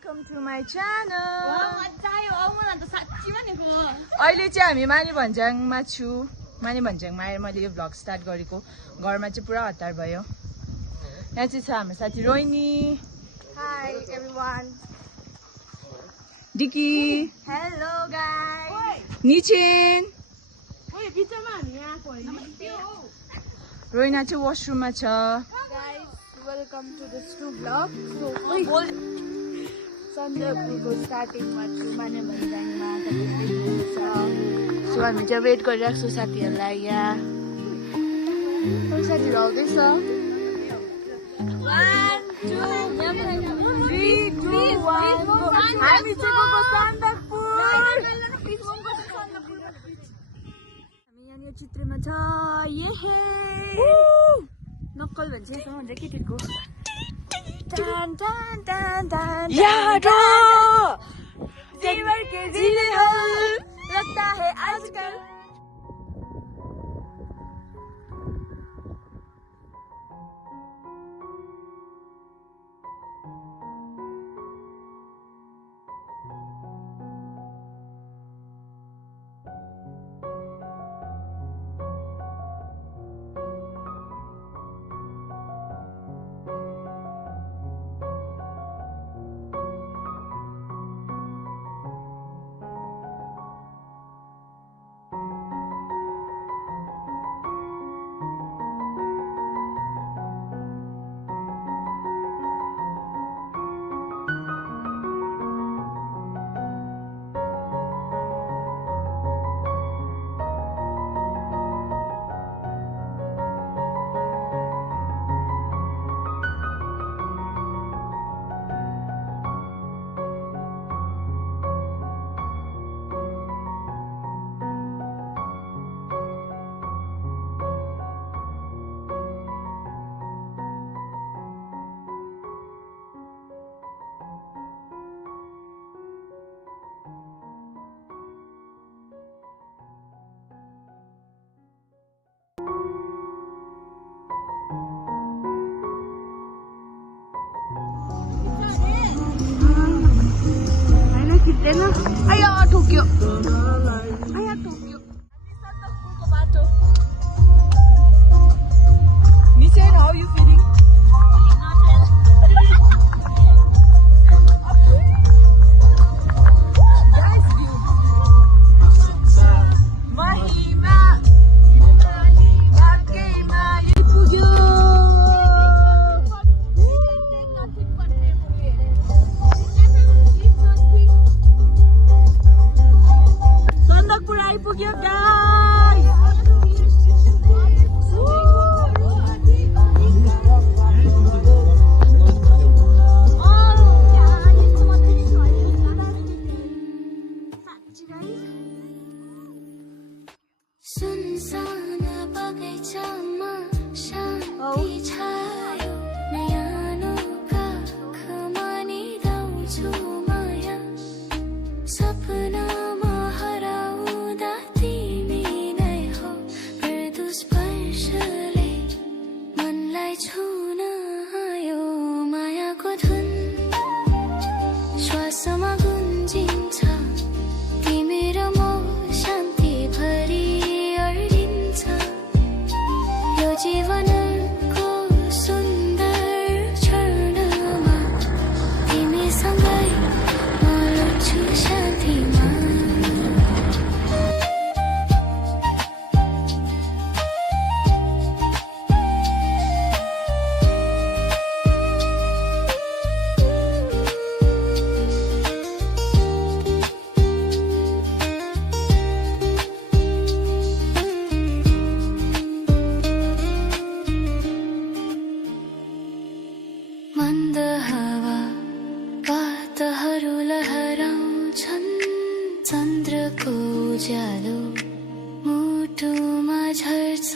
Welcome to my channel. अहिले चाहिँ हामी माने भन्ज्याङमा छु। माने भन्ज्याङमा आएर मैले यो भ्लग स्टार्ट गरेको। घरमा चाहिँ पुरा हतार भयो। यहाँ चाहिँ छ हाम्रो साथी रोहिनी। Hi everyone. डिकी। Hello guys. निचेन। ओइ भित्रमा हामी आएको होइन। रोहिना चाहिँ वासरुममा छ। Guys welcome to this new vlog. सन्दकपुरको स्टार्टिङमा छु माने भन्ज्याङमा सो हामी चाहिँ वेट गरिरहेको छु साथीहरूलाई यहाँ। साथीहरू आउँदैछ। 1 2 3 2 1 हामी चाहिँ गएको सन्दकपुर। हामी यहाँनिर चित्रमा छ। ये हे नक्कल भन्छ यसो हुन्छ केटीको। टान टान टान टान यारो जीवन के जिले हो लगता है आजकल। Ayo Tokyo. Ayo Tokyo. सन्दकपुरको बाटो। निचेन हाउ यु फिलिङ? महिमा बाकेमा पुग्यो। सन्दकपुर आइपुग्यो गाइस। सुनसान बगैँचामा शान्ति छायो नयाँनुका खमानी दाउँछु माया सपनामा हराउँदा तिमी नै हो मृदु स्पर्शले मनलाई छुन आयो मायाको धुन श्वासमा गुन्जिन्छ तिमी र म शान्ति भरि अडिन्छ यो जीवनको सुन्दर क्षणमा तिमीसँगै म लुट्छु साथीमा। मन्द हावा पातहरू लहराउँछन् चन्द्रको उज्यालो मुटुमा झर्छ